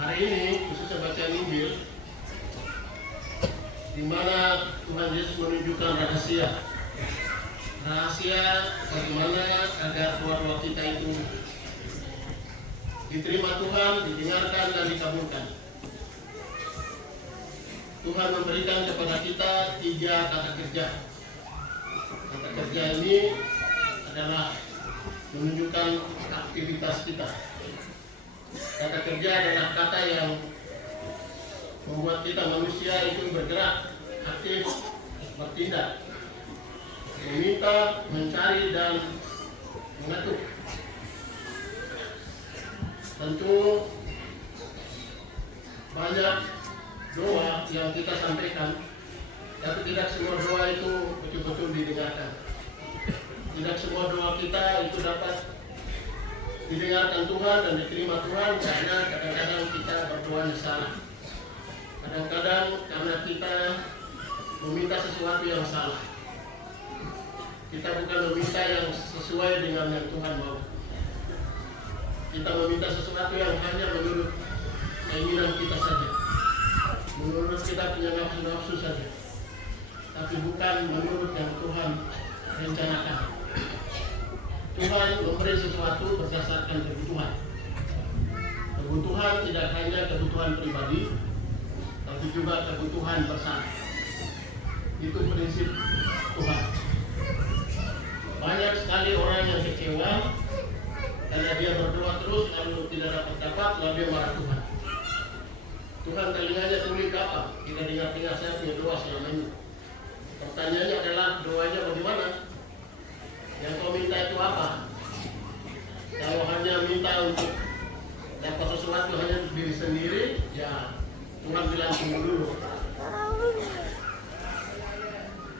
Hari ini khususnya bacaan Injil di mana Tuhan Yesus menunjukkan rahasia bagaimana agar doa-doa kita itu diterima Tuhan, didengarkan dan dikabulkan. Tuhan memberikan kepada kita 3 kata kerja. Kata kerja ini adalah menunjukkan aktivitas kita. Kata kerja adalah kata yang membuat kita manusia itu bergerak, aktif, bertindak, meminta, mencari, dan mengatur. Tentu banyak doa yang kita sampaikan, tapi tidak semua doa itu betul-betul didengarkan. Tidak semua doa kita itu dapat didengarkan Tuhan dan diterima Tuhan, karena kadang-kadang kita berdoa salah. Kadang-kadang karena kita meminta sesuatu yang salah. Kita bukan meminta yang sesuai dengan yang Tuhan mau. Kita meminta sesuatu yang hanya menurut keinginan kita saja, menurut kita punya nafsu-nafsu saja, tapi bukan menurut yang Tuhan rencanakan. Tuhan memberi sesuatu berdasarkan kebutuhan. Kebutuhan tidak hanya kebutuhan pribadi, tapi juga kebutuhan bersama. Itu prinsip Tuhan. Banyak sekali orang yang kecewa karena dia berdoa terus lalu tidak dapat, lalu dia marah Tuhan. Tuhan telinganya tuli kapan? Tidak dengar-dengar saya punya doa selama ini. Pertanyaannya adalah doanya bagaimana? Yang kau minta itu apa? Kalau hanya minta untuk dapat sesuatu hanya untuk diri sendiri, ya Tuhan bilang tunggu dulu.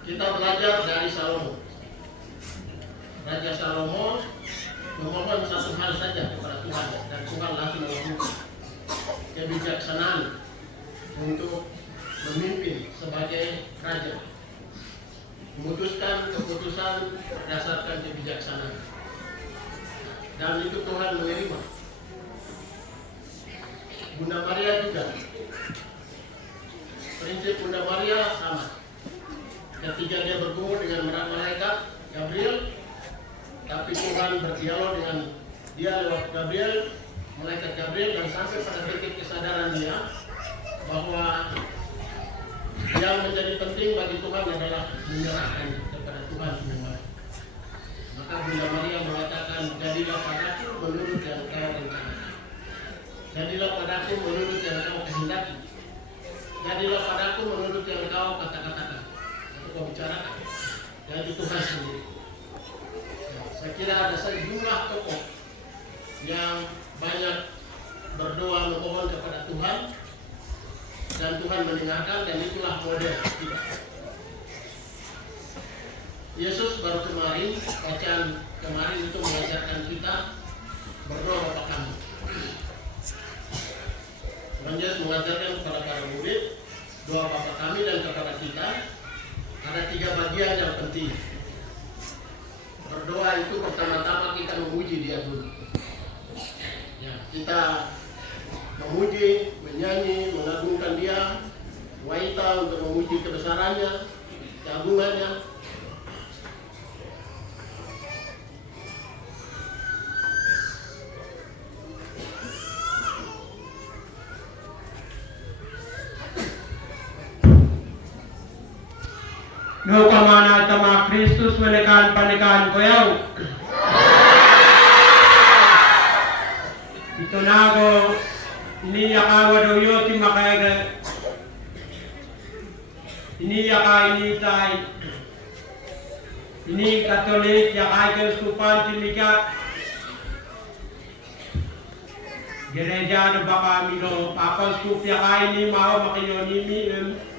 Kita belajar dari Salomo. Raja Salomo memohon satu hal saja kepada Tuhan, dan Tuhan langsung mengabulkan. Kebijaksanaan untuk memimpin sebagai raja, memutuskan keputusan berdasarkan kebijaksanaan, dan itu Tuhan menerima. Bunda Maria juga, prinsip Bunda Maria sama. Ketika dia bergumul dengan malaikat Gabriel, tapi Tuhan berdialog dengan dia lewat Gabriel, malaikat Gabriel, dan sampai pada titik kesadaran dia bahwa yang menjadi penting bagi Tuhan adalah menyerahkan kepada Tuhan semua. Maka Bunda Maria mengatakan, jadilah padaku menurut yang kau rencanakan. Jadilah padaku menurut yang kau kehendaki. Jadilah padaku menurut yang kau kata-katakan atau kau bicarakan. Jadi Tuhan sendiri. Saya kira ada sejumlah tokoh yang banyak berdoa memohon kepada Tuhan, dan Tuhan mendengarkan, dan itulah model kita. Yesus baru bacaan kemarin itu mengajarkan kita berdoa Bapa Kami. Tuhan Yesus mengajarkan kepada para murid doa Bapa Kami, dan kepada kita ada 3 bagian yang penting. Berdoa itu pertama-tama kita memuji Dia dulu. Ya, kita memuji, menyanyi, mengagungkan Dia, waita untuk memuji kebesarannya, keagungannya. No kamana tama Kristus menekan panikan koyaw. Ito nago iniya ka wadoyo ti makayga. Iniya ka initay. Ini Katolik ya kay supan ti mika. Gereja no baka mino papas kupya kay ni mao makiyoni mi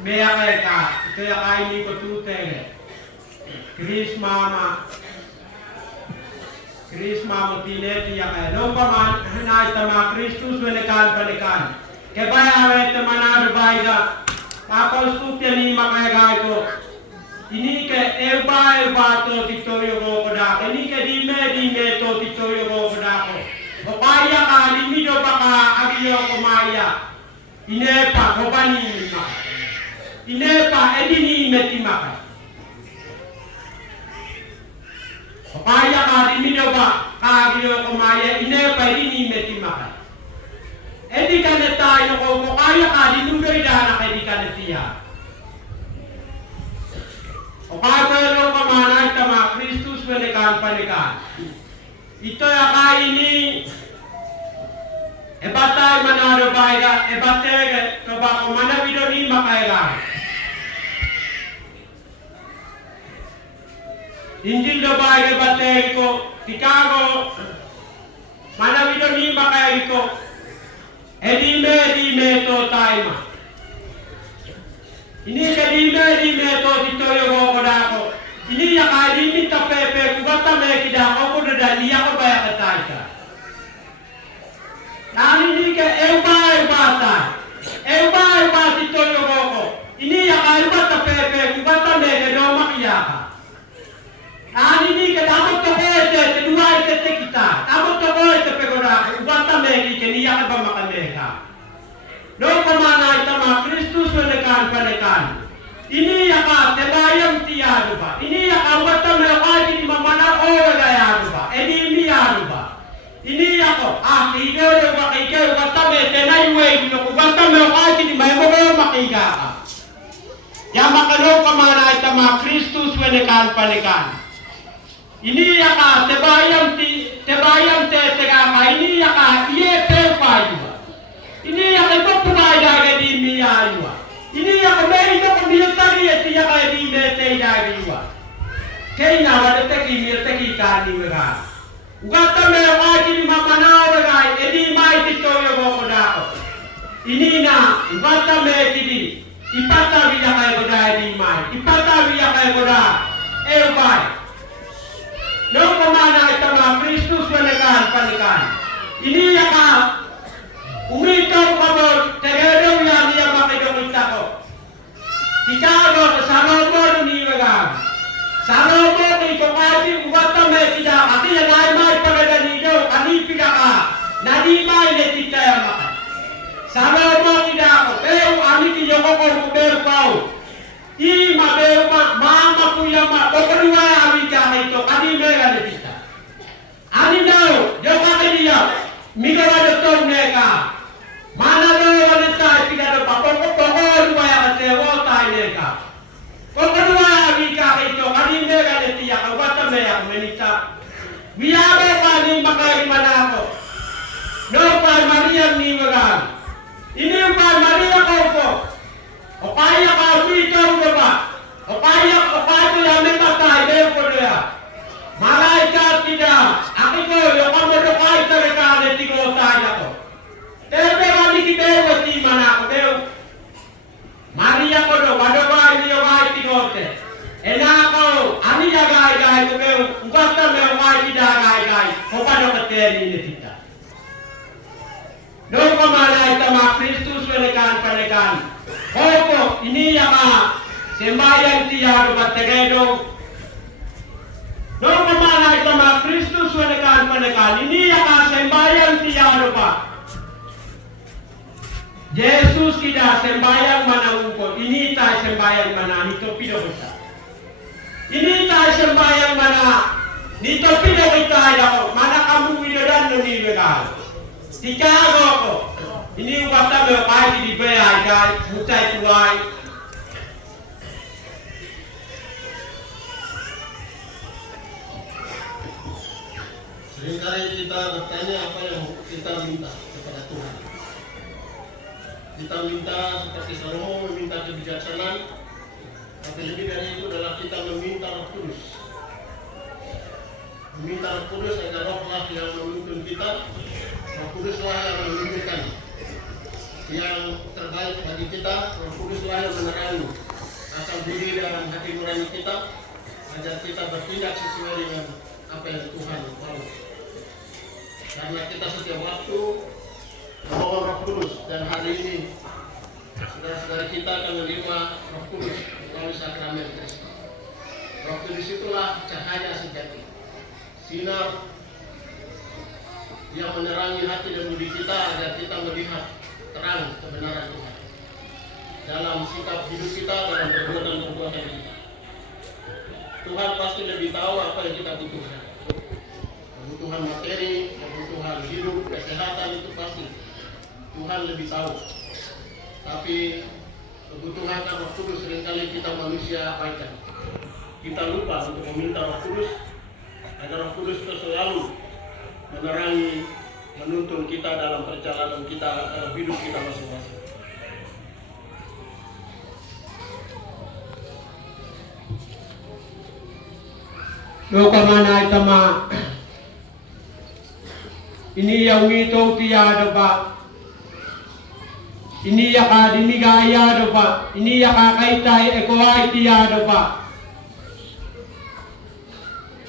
meya kay ka. Ito ya kay ni patute. Chris mama tineti ya kay no paman na tama Kristus menekan panikan. Kaya awet manado bayda papas kupya ni makay ko. Ini ke eba to titoyo ko koda. Ini ke dime to titoyo ko koda ko. Upaya ka limido baka agiyo kumaya. Inepa kobani maka. Inepa edini meti maka. Kaya ka dimino ba agiyo kumaya inepa edini meti maka. Edi kana tayo ko kaya ka dinuloy dana kay di kana tiya. O kaya mo pamanay tama Kristus panikan. Ito ya ini ebatay manado bayga ebatege kabako manabido ni makaiga. Injil do bayga batege ko Chicago manabido ni makaiga ko edime to taima. Ini kedime to ditoyo ko kodako. Ini ya kali ini tapepe kubata me kidako ko da dia ko baya kataika. Nani ni ke euba ditoyo ko. Ini ya kali bata pepe kubata me ke do makiyaka. Nani ni ke damo to ko te dua te kita. Damo to ko te pe kodako kubata me ki ke niya ka ba makameka. No pamana itama Kristus menekan. Ini ya ka tebayam tiado ba. Ini ya ka wata me kaji ni mamana ora gayado ba. Edi mi ado ba. Ini ya ko ikero ba ikero wata me tenai we no ko wata me kaji ni may mo makiga ka. Ya makalo pamana itama Kristus menekan. Ini ya ka tebayam te ka ini ya ka iye pe pa. Ini ya ka pupay daga di mi aywa. Ini ya ka may ito kung tari ya siya ka di mete dagiwa. Kaya na wala te ki mi te ki kani wala. Ugata me kaji ni mamana wala edi mai titoyo ko dako. Ini na ugata me kidi ipata biya kay ko di mai. Ipata biya kay ko da bai. No pamana itama Kristus panikan. Ini ya ka umitaw ka mo, tagadaw yan niya makidokita ko. Chicago, Salomo ni Waga. Salomo kay Tokati, Uwata me tidak. Kasi yan ay may pagdanido, kanipika ka. Nadimay na titaya maka. Salomo tidak ako. Pero ami kiyoko ko kuber pao. I maber mama kuyama. Okarua ami ka ito, kanimega na tita. Ani daw, joka kaniya. Migawa na tong neka. Mana lo wanita tidak ada pokok dua yang sewa taineka. Pokok dua yang kita itu kali mereka nanti yang kawat mereka menita. Biar kami makai mana aku. No pai Maria ni mereka. Ini pai Maria kau. Opaya kau itu berapa? Opaya tu yang mereka tahu dia dia. Malaikat tidak. Aku tu yang kamu dokai mereka nanti kau tahu aku. Tapi kali kita wasi mana aku tahu. Maria kodo wadawai ni wai tigote. Enako ani jagai tu tahu. Ugata me wai tidak gai. Kopado keteri ni kita. No pamana itama Kristus menekan. Koko ini yama sembahyang tiado bategedo. No pamana itama Kristus menekan. Ini yama sembahyang tiado ba. Yesus tidak sembahyang mana umpot. Ini tak sembahyang mana nito pido kita. Ini tak sembahyang mana nito pido kita ya. Mana kamu pido dan nuni begal. Chicago ko. Ini waktu berkai di bayar kai mutai tuai. Seringkali kita bertanya apa yang kita minta kepada Tuhan. Kita minta seperti Salomo meminta kebijaksanaan, tapi lebih dari itu adalah kita meminta Roh Kudus. Meminta Roh Kudus agar Rohlah yang menuntun kita. Roh Kuduslah yang menunjukkan yang terbaik bagi kita. Roh Kuduslah yang menerangi akal diri dalam hati nurani kita, agar kita bertindak sesuai dengan apa yang Tuhan mau. Karena kita setiap waktu memohon Roh Kudus, dan hari ini saudara-saudara kita akan menerima Roh Kudus melalui sakramen Kristus. Roh Kudus itulah cahaya sejati, sinar yang menerangi hati dan budi kita agar kita melihat terang kebenaran Tuhan dalam sikap hidup kita, dalam perbuatan-perbuatan kita. Tuhan pasti lebih tahu apa yang kita butuhkan. Kebutuhan materi, kebutuhan hidup, kesehatan itu pasti Tuhan lebih tahu. Tapi kebutuhan Roh Kudus seringkali kita manusia abaikan. Kita lupa untuk meminta Roh Kudus agar Roh Kudus itu selalu menerangi, menuntun kita dalam perjalanan kita, dalam hidup kita masing-masing. Loka mana itama ini yang mito tiada ba ini ya ka dimigaya do ba ini ya ka kaitai ekoai tiada ba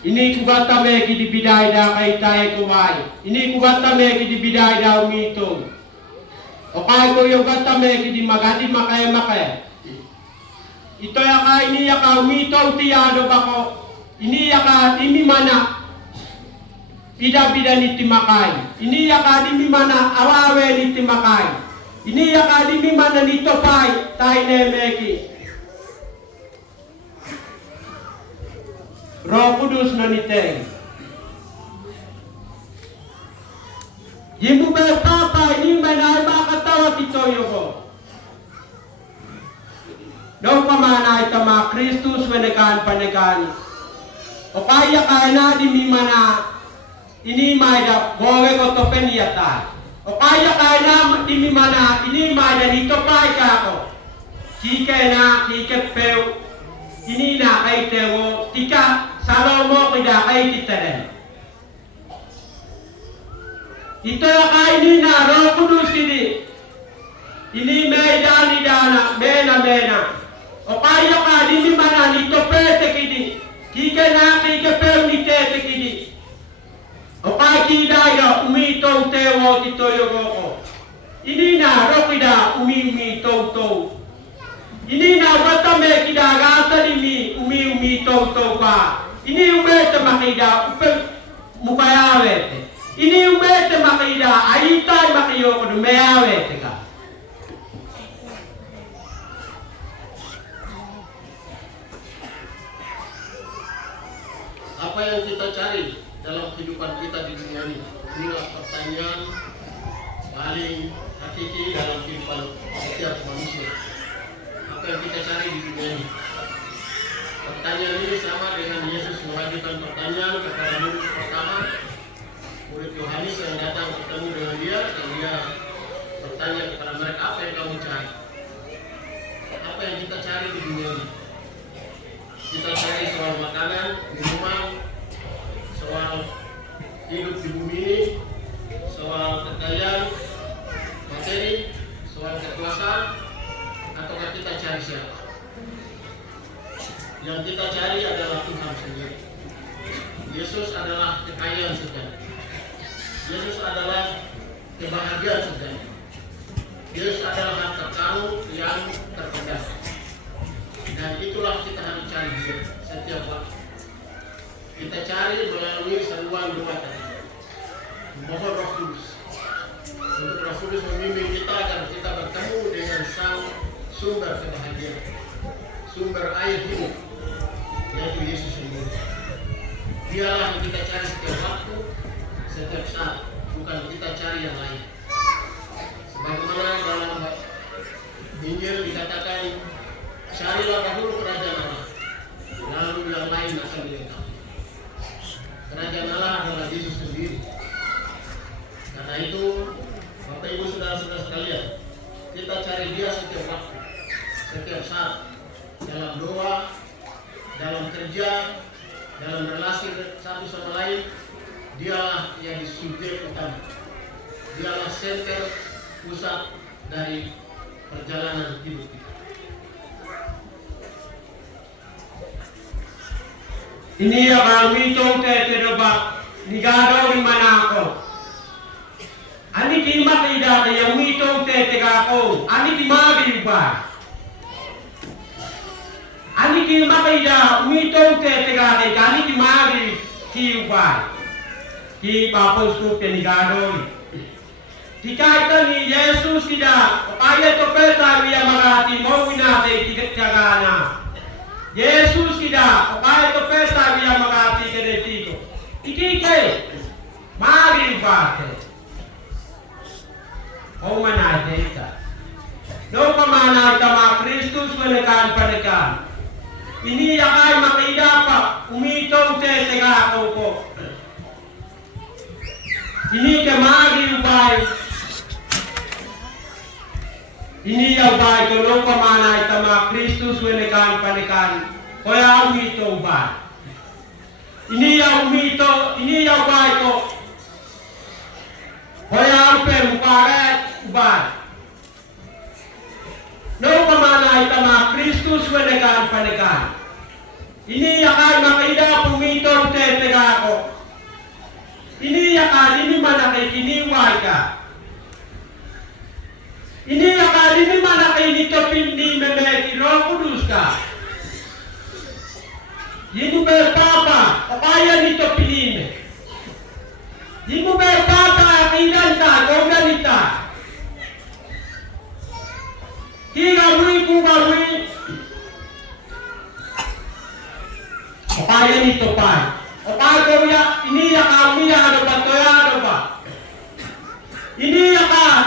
ini kubata me ki di bidai da kaitai ekoai ini kubata me ki di bidai da mito okai ko yo gata me ki di magadi makai ito ya ka ini ya ka mito tiada ba ko ini ya ka dimi mana tidak bida ni timakai ini ya ka dimi mana awawe ni timakai ini ya ka dimi mana ni topai tai ne meki Roh Kudus no ni teng Yimbu be papa ini mana ba katawa titoyo ko no pamana itama Kristus menekan panekani o kaya kana di mimana ini maida bowe ko to peniata o kaya kana di mimana ini maida dito pai kako kike peu ini na kai tewo tika salomo kida kai titeren ito ka ini na Roh Kudus ini maida ni dana mena o kaya ka di mimana dito pete kidi kike peu ni tete kidi o paki daira umi tau tewo titoyo goko ini na rokida umi tau ini na watame kida gata ni umi tau pa ini umete makida mukayawete ini umete makida aitai makiyoko dumeyawete ka apa yang kita cari dalam kehidupan kita di dunia ini? Inilah pertanyaan paling hakiki dalam kehidupan setiap manusia. Apa yang kita cari di dunia ini? Pertanyaan ini sama dengan Yesus mengajukan pertanyaan kepada murid pertama, murid Yohanes yang datang ketemu dengan dia, dan dia bertanya kepada mereka, apa yang kamu cari? Apa yang kita cari di dunia ini? Kita cari soal makanan, minuman, soal hidup di bumi ini, soal kekayaan, materi, soal kekuasaan, ataukah kita cari siapa? Yang kita cari adalah Tuhan sendiri. Yesus adalah kekayaan sejati. Yesus adalah kebahagiaan sejati. Yesus adalah harta karun yang terpendam. Dan itulah kita harus cari dia setiap waktu. Kita cari melalui seruan doa tadi. Mohon Roh Kudus untuk Roh Kudus membimbing kita agar kita bertemu dengan sang sumber kebahagiaan, sumber air hidup, yaitu Yesus sendiri. Dialah yang kita cari setiap waktu, setiap saat, bukan kita cari yang lain. Sebagaimana dalam Injil dikatakan, carilah dahulu kerajaan Allah, lalu yang lain akan dilengkapi. Kerajaan Allah adalah Yesus sendiri. Karena itu, Bapak Ibu saudara-saudara sekalian, kita cari Dia setiap waktu, setiap saat, dalam doa, dalam kerja, dalam relasi satu sama lain. Dialah yang subjek utama. Dialah senter pusat dari perjalanan hidup kita. Ini ya kami tete doba nigado di mana ako. Ani kima tidak yang mito tete ako. Ani kimari ba. Ani kima tidak mito tete ako. Ani kimari kiuba. Ki Apostol Penigadol. Dikaita ni Yesus kita, kaya to peta wiya magati mo winate tikagana. Yesus kita, kaya to peta wiya magati kedetiko. Ikike, mari bate. O manate ita. No pamanay tama Kristus menekan padekan. Ini yakay makidapa, umitaw te tega ko. Ini ke mari ubay. Ini yang baik kalau pamanay tama Kristus menekan padekan. Kaya umito ubay. Ini yang baik ko. Kaya ampe mukaret ubay. No pamanay tama Kristus menekan padekan. Ini yakay makida pumito te tega ko. Ini yakay ini manakay kiniway ka. Ini yakay ini manakay nito pindi memeki Roh Kudus ka. Yimu berpapa, kaya nito pinime. Yimu berpapa akidan ta, goganita. Higawi kugawi. Kaya nito pa. Kaya ya ini yakami ada ba? Ini yakay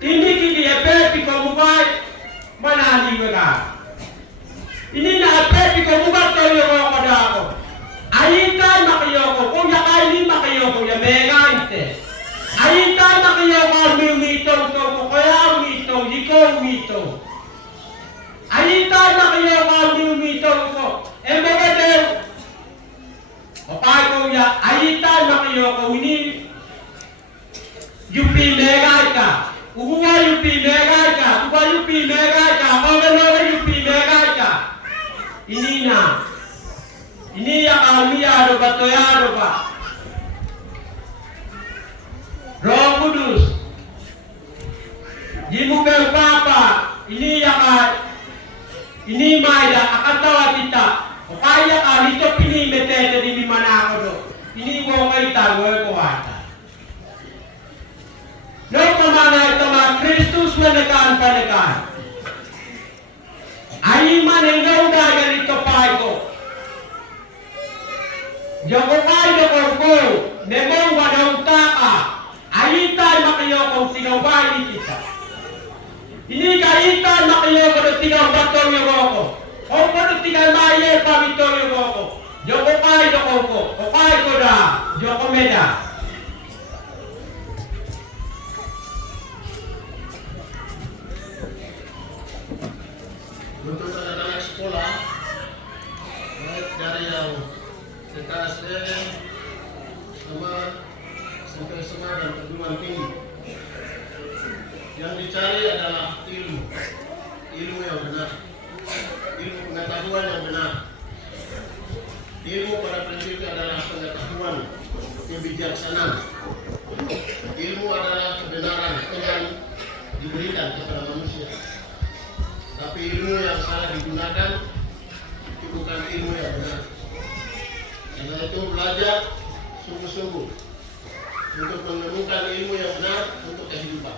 ini kini epe pikomukai manali wega. Ini na epe pikomukai toyo ko dako. Ayita makiyoko ko yakay ni makiyoko ya mega inte. Ayita makiyoko mito to ko kaya mito. Ayita makiyoko mito ko. Emegade. Opai ko ya ayita makiyoko ini yupi mega ka. Uwa yupi mega ka, Oga yupi mega ka. Ini na. Ini ya kami ado batoyado ba. Roh Kudus. Jimu berpapa. Ini ya ka. Ini maida akatawa kita. Kaya ka nito pinimete di mana ako do. Ini mo kay tago ko ata. No pamanay tama Kristus menekan padekan. Ay manenggaw da ganito pa ko. Joko kayo ko nemong wadong taka. Ayitay makiyoko sigawani kita. Ini kaitan makiyoko do tigaw batong yoko. O do tigaw maye pamito yoko. Joko kayo ko. O kayo ko da. Joko meda. Untuk anak-anak sekolah, baik dari yang TKSD, sampai SMA dan perguruan tinggi, yang dicari adalah ilmu yang benar, ilmu pengetahuan yang benar. Ilmu pada prinsipnya adalah pengetahuan yang bijaksana. Ilmu adalah kebenaran yang diberikan kepada manusia. Tapi ilmu yang salah digunakan itu bukan ilmu yang benar. Karena itu belajar sungguh-sungguh untuk menemukan ilmu yang benar untuk kehidupan.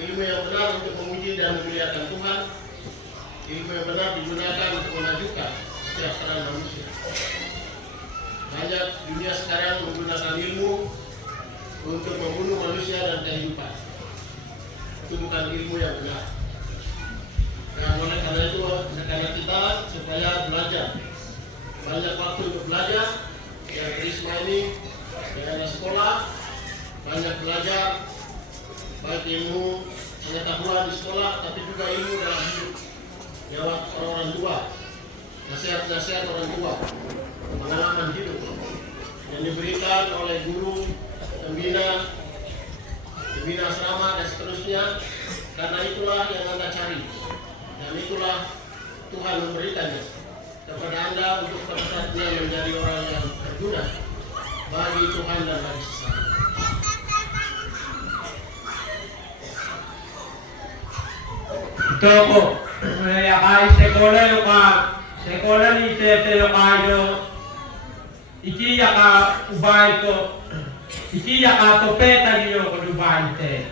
Ilmu yang benar untuk memuji dan memuliakan Tuhan. Ilmu yang benar digunakan untuk memajukan kesejahteraan manusia. Banyak dunia sekarang menggunakan ilmu untuk membunuh manusia dan kehidupan. Itu bukan ilmu yang benar. Dan oleh karena itu, karena kita supaya belajar banyak waktu untuk belajar. Yang Krisma ini dengan sekolah banyak belajar, baik ilmu pengetahuan di sekolah, tapi juga ilmu dalam hidup. Lewat orang tua, nasihat-nasihat orang tua, pengalaman hidup yang diberikan oleh guru, pembina asrama dan seterusnya. Karena itulah yang Anda cari. Dan itulah Tuhan memberikannya kepada Anda untuk tempatnya menjadi orang yang berguna bagi Tuhan dan bagi sesama. Ito ko, kay sekolah ni tete yo kayo, iki yaka ubay ko, Ikiya ka topeta giyo ko dubante.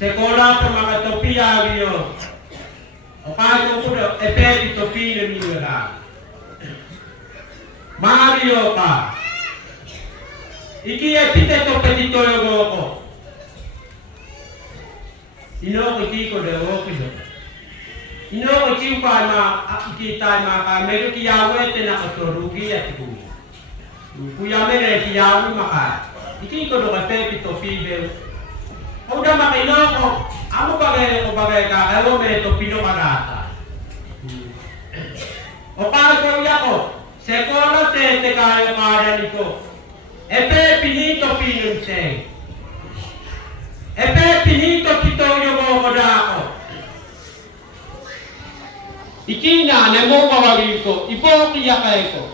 Sekolah pemaka topi giyo. Okai ko kudo epeti topi ni wala. Mario ka. Ikiya pite topeti toyo ko. Ino ko ko de wo kido. Ino ko pa na kita na ka mero kiyawe te na kotorugi at ku. Kuya mere kiyawe maka. Iki ko do ka pepi topi be. Udah makino ko. Amo bagay ka kayo me topi no kadata. O pa ko ya ko. Sekolah te kayo kada niko. Epe pinito pinun se. Epe pinito kitoyo mo kodako. Ikina ne mo bawagi ko. Ipo kiya kay ko.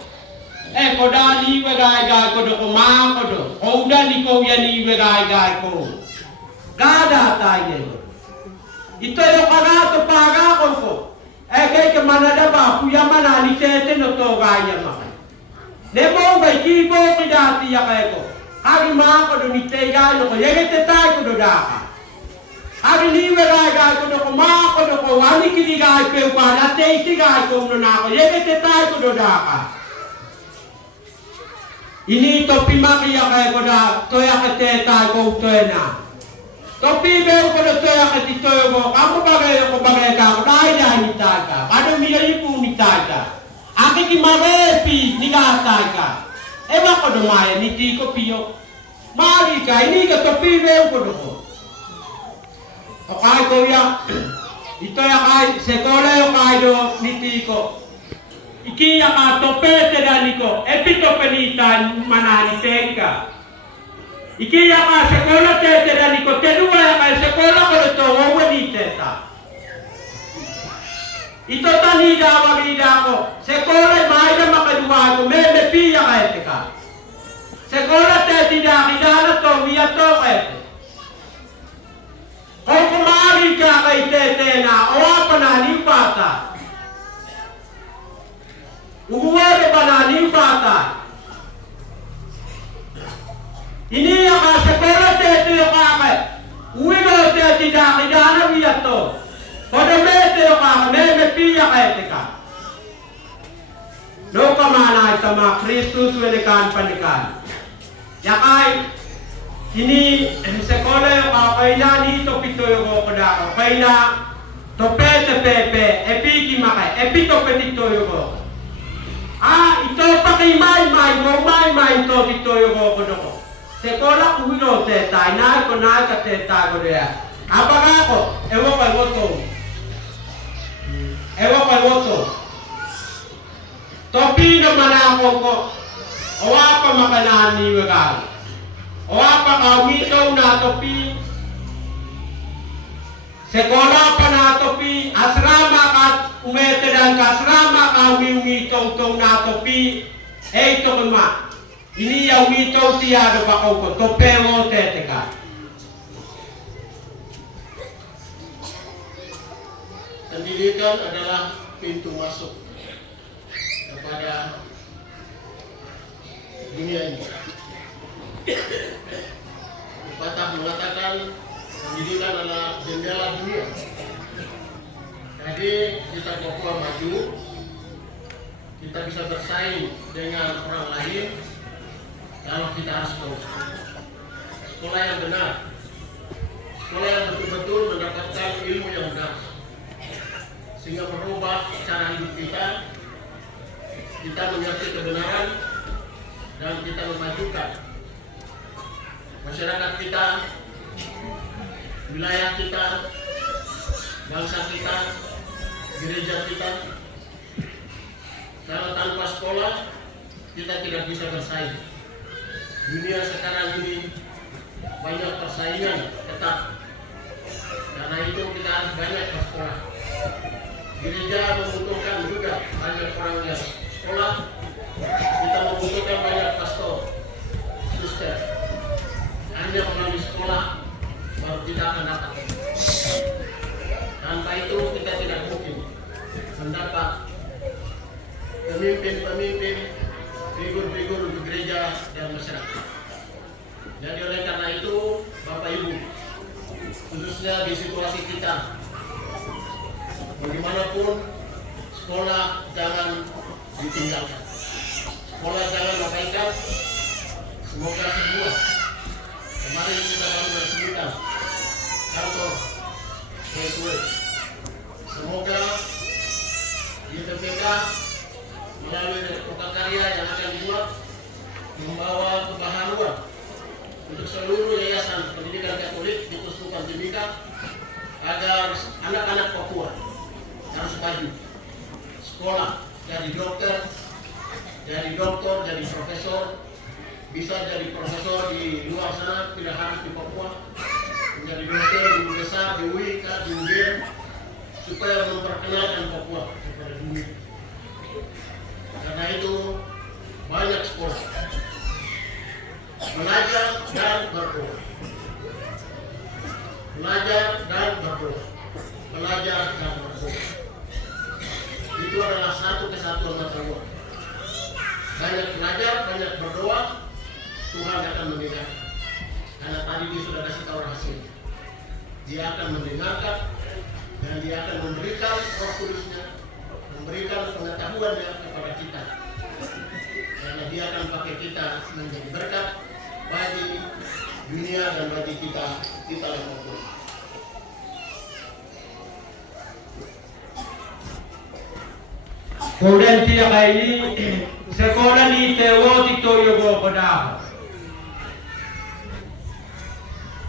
Ko dani wegay ko do ko ma ko do. O dani ko yani wegay ko. Kada tayo. Ito yung kanato paga ko. Kay kemanada ba kuya manani tete no to gaya maka. Nemo ba kibo kidati ya kay ko. Agi ma ko do nite gaya ko yegete tay ko do daka. Agi ni wegay ko do ko ma ko do ko wani kini gaya pe pa na te iti gaya ko no na ko yegete tay ko do daka. Ini topi maki ya kay ko da toya kete tay ko toena. Topi beo ko do toya kete toyo mo kamu bagay ko bagay ka ko dai dai ni taka. Pado mi ni pu ni taka. Aki ki marepi ni ga taka. Eba ko do maya ni ti ko pio. Mari ka ini ka topi beo ko do ko. Okay ko ya. Ito ya kay sekolah yo kay do ni ti ko. Iki ya ka topete dani ko. Epito penita manani tenka. Iki ya ka sekolah tete dani ko. Kedua ya ka sekolah ko to woni teta. Ito tani dawa gida ko. Sekolah mai da makadua ko me piya ka eteka. Sekolah tete da gida to wiya to ka. Ko kumari ka kay tete na o apa na ni pata. Umuwede pa na ni pata. Ini yang sekolah tete yo kame. Uwino tete da kidana wiya to. Kodo mete yo kame me piya ka. No kamana sama Kristus welekan panikan. Yakai ini sekolah yo kaina ni to pito yo koda. Kaina to pete pepe epiki makai epito petito yo. Ito pakimay to pito yo kodo. Sekolah kuwino teta, inay ko na ka teta ko dia. Apa ako? Ewo kay woto. Topi naman ako ko. Owa pa makanan ni wagal. Owa pa kawito na topi. Sekolah pa na topi. Asrama ka umete dan ka asrama ka umitong na topi. Ito kuma. Ini yang mito tiada bakau ko topeo teteka. Pendidikan adalah pintu masuk kepada dunia ini. Pepatah mengatakan pendidikan adalah jendela dunia. Jadi kita Papua maju, kita bisa bersaing dengan orang lain. Kalau kita harus sekolah yang benar, sekolah yang betul-betul mendapatkan ilmu yang benar, sehingga merubah cara hidup kita mengerti kebenaran dan kita memajukan masyarakat kita, wilayah kita, bangsa kita, gereja kita. Kalau tanpa sekolah kita tidak bisa bersaing. Dunia sekarang ini banyak persaingan ketat. Karena itu kita harus banyak bersekolah. Gereja membutuhkan juga banyak orang yang sekolah. Kita membutuhkan banyak pastor, suster. Hanya melalui sekolah baru kita akan dapat. Tanpa itu kita tidak mungkin mendapat pemimpin-pemimpin, figur-figur untuk gereja dan masyarakat. Jadi oleh karena itu, Bapak Ibu, khususnya di situasi kita, bagaimanapun sekolah jangan ditinggalkan, sekolah jangan mengabaikan. Semoga semua kemarin kita baru resmikan kantor SW. Semoga YPPK melalui karya yang akan dibuat membawa kebaharuan untuk seluruh yayasan pendidikan Katolik di Pustukan Timika agar anak-anak Papua harus maju sekolah, jadi dokter, jadi profesor, bisa jadi profesor di luar sana, tidak harus di Papua, menjadi dokter di guru besar, di UI, di UGM, supaya memperkenalkan Papua kepada dunia. Karena itu banyak sekolah, belajar dan berdoa, belajar dan berdoa, belajar dan berdoa. Itu adalah satu kesatuan manusia. Banyak belajar, banyak berdoa, Tuhan akan mendengarkan. Karena tadi dia sudah kasih tahu rahasia. Dia akan mendengarkan dan dia akan memberikan Roh Kudusnya, memberikan pengetahuannya kepada kita. Karena dia akan pakai kita menjadi berkat bagi dunia dan bagi kita yang mampu. Kemudian dia kayak ini sekolah di Tewo di Toyogo Kodaho.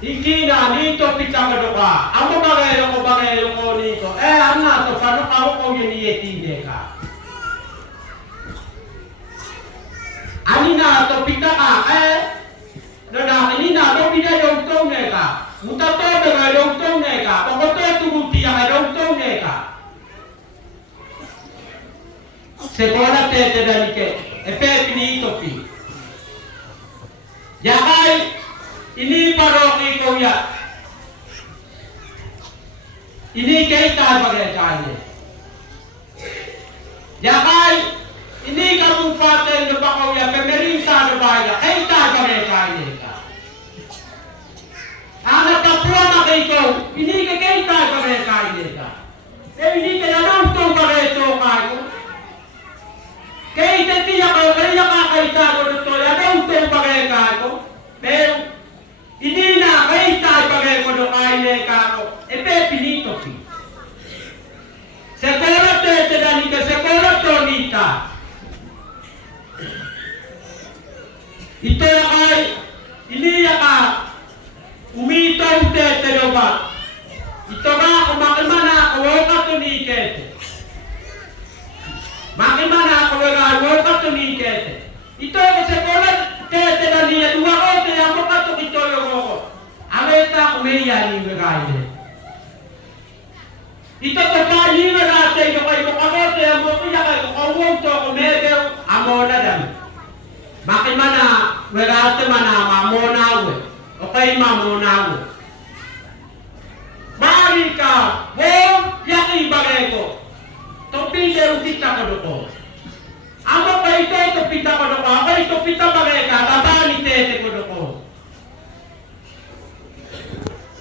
Iki na nito pita kadoka. Amo bagay ko nito. Anna to paano ko yun yetinde ka. Ani na to pita ka nada ini na to pita yung tone ka. Muta to daga yung tone ka. Pakoto tubuti ya yung tone ka. Sekolah tete danike. Epe pinito pi. Yakai ini paroki ko ya. Ini kita bagai kaya. Yakai ini kabupaten de Bakaw ya pemerintah de Baya kita bagai kaya ka. Anak Papua makito ini kita bagai kaya ka. Ini kaya nonton bagai to kayo. Kaya tiya ko kaya kakaita ko to ya nonton bagai kayo. Pero ini na kita bagai kodo kaine kako epe pinito pi sekolah tete dani ke sekolah tonita ito ya kai ini ya ka umito tete doba ito ba ko makimana ko ka tunikete makimana ko ka tunikete ito ko sekolah tete dani ya dua kote yang mo ka tukitoyo Ameta kumeya ni megaide. Ito to pa ni megate yo kay mo kamote mo piya kay ko awon to kumebe amona dam. Makimana megate mana mamona we. Okay mamona we. Marika, bom yaki bageko. To pide utita ko doko. Amo kay to pita ko doko. Kay to pita bageka babani tete ko doko.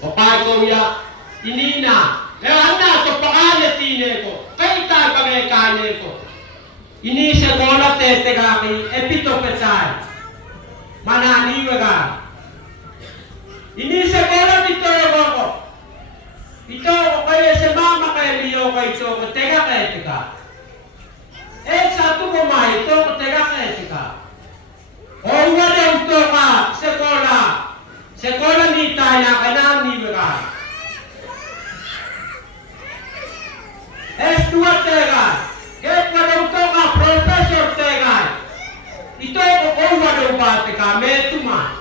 Opai ko ya ini na lewana to pakale tine ko kaita bagai kane ko ini sekolah tete kami epito pesai mana ni wega ini sekolah dito ko ito ko kaya se mama kaya liyo ko ito ko tega kaya tika satu ko mai ito ko tega kaya tika o wala ito ka sekolah ni tanya kana ni mereka. S2 tega, kalau untuk profesor tega, itu waduh bate kami cuma.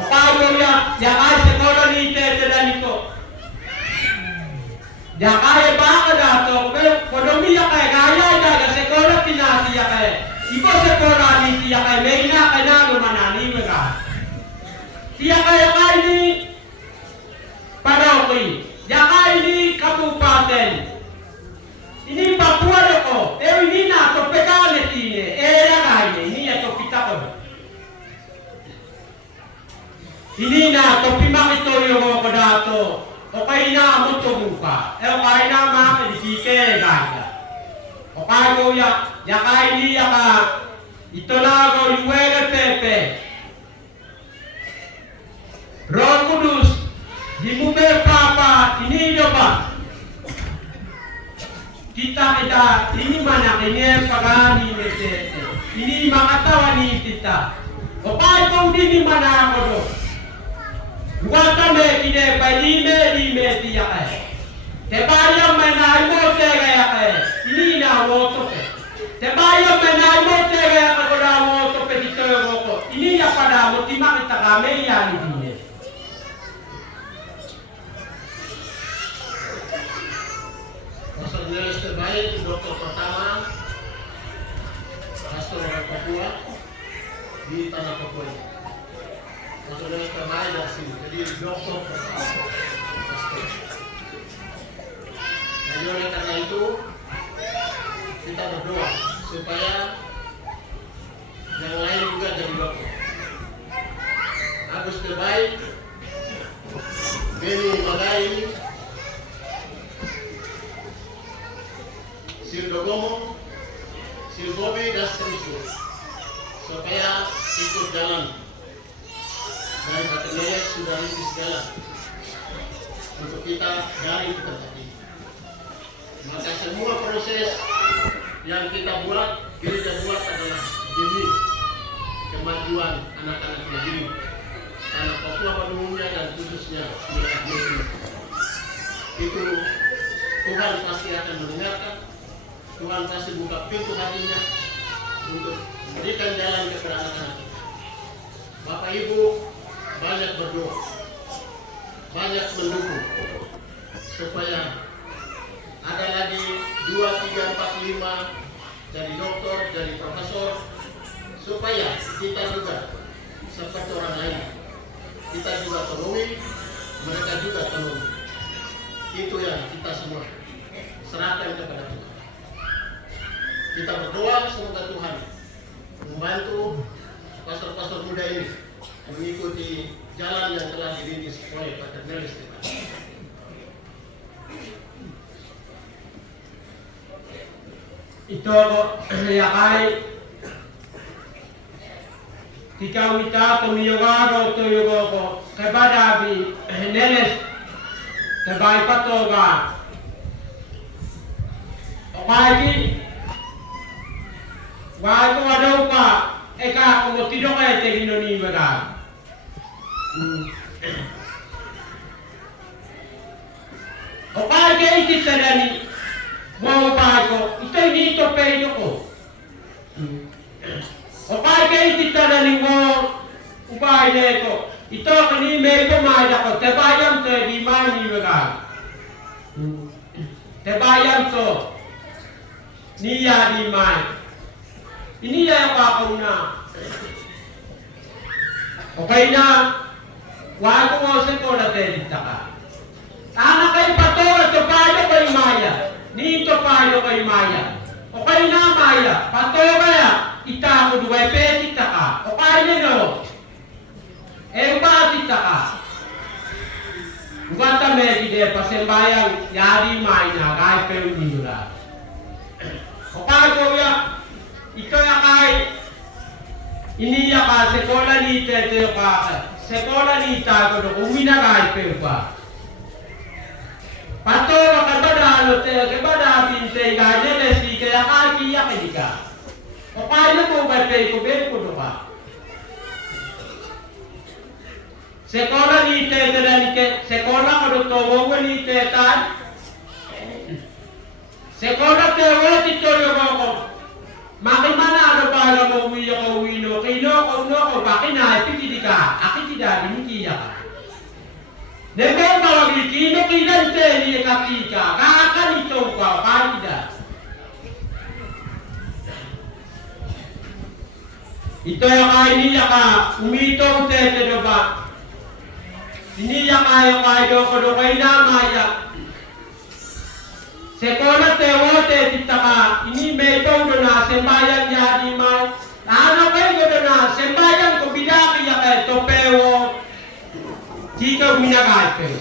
Kalau ya kai sekolah ni tete dan itu, ya kai baka dato, kalau dia kai gaya jaga sekolah pinasi ya kai. Ibu sekolah ni tiya kay Meina kana lumanani mereka. Tiya kay ni paroki, ya kay ni kabupaten. Ini Papua doko, ini na to pekane tine, era kay ini ya to pitako. ka. E o kai na ma ka di ke ga. O kai ko ya kai ni ya ka ito na go yuwele pepe. Roh Kudus di mume papa ini doba. Kita ini mana kene pagani nete. Ini makatawani kita. O kai ko di mana ko do. Wata me kine palime di me ti ya kai. Te bayam me na mo te ga ya kai. Ini na wo to pe. Te bayam me na mo te ga ya ko da wo to pe ti to ko. Ini ya pada mo ti ma kita ga me ya ni di. Pastor Neles terbaik, dokter pertama Pastor orang Papua di tanah Papua. Pastor Neles terbaik dari sini, jadi dokter pertama. Jadi oleh karena itu kita berdoa supaya yang lain juga jadi dokter. Agus terbaik, Beni Magai, Sildogomo, Silbobi dan seterusnya, supaya ikut jalan dari Patenelek sudah rintis jalan untuk kita dari kita tadi. Maka semua proses yang kita buat, gereja buat adalah demi kemajuan anak-anak negeri, anak Papua pada umumnya dan khususnya wilayah negeri. Itu Tuhan pasti akan mendengarkan. Tuhan pasti buka pintu hatinya untuk memberikan jalan kepada anak-anak. Bapak Ibu banyak berdoa, banyak mendukung supaya ada lagi 2, 3, 4, 5 jadi dokter, jadi profesor, supaya kita juga seperti orang lain. Kita juga tolongi, mereka juga tolongi. Itu yang kita semua serahkan kepada Tuhan. Kita berdoa semoga Tuhan membantu pastor-pastor muda ini mengikuti jalan yang telah dirintis oleh Pastor Neles. Ito ya kai tika wita tumiyogago tuyogo kepada bi Neles kebai patoga okai Wah, ada apa? Eka, kalau tidak kayak tegino ni mereka. Oke, jadi tadi mau bago, itu pedo ko. Oke, jadi tadi mau upay leko. Ito kani meko maja ko, tebayam te di mani mereka. Tebayam to, niya di mani. Ini ya apa na? Okay na. Wag mo sa ko na ka. Anak kay patora to payo kay Maya. Nito payo kay Maya. Okay na Maya. Patora ya. Ita ko duway peti ka. Okay na no. Empati ka. Ugata me di pasembayang yadi Maya kay pero nila. Okay ko ya. Ito ya kai ini ya ka sekolah ni tete ka sekolah ni ta ko umina kai pe pa pato ka bada lo te ke bada pinte ga ne le si ke ya ka ki ya ke dika o kai na ko ba pe ko be ko do ka sekolah ni tete ni ke sekolah ko to wo ni te ta sekolah te wo ti to yo ko Bagaimana ada pada mau wino kino kau pakai naik itu dika, aku tidak dimiliki ya. Nemang kalau kino kidan teri kakika, akan itu kau tidak. Itu yang ini ya kak, umito tete doba. Ini yang kaya doko nama ya. Sekolah tewote ditaka ini meto na sembahyang jadi mau ano kayo na sembahyang ko bidaki ya kay topeo jika minagal pero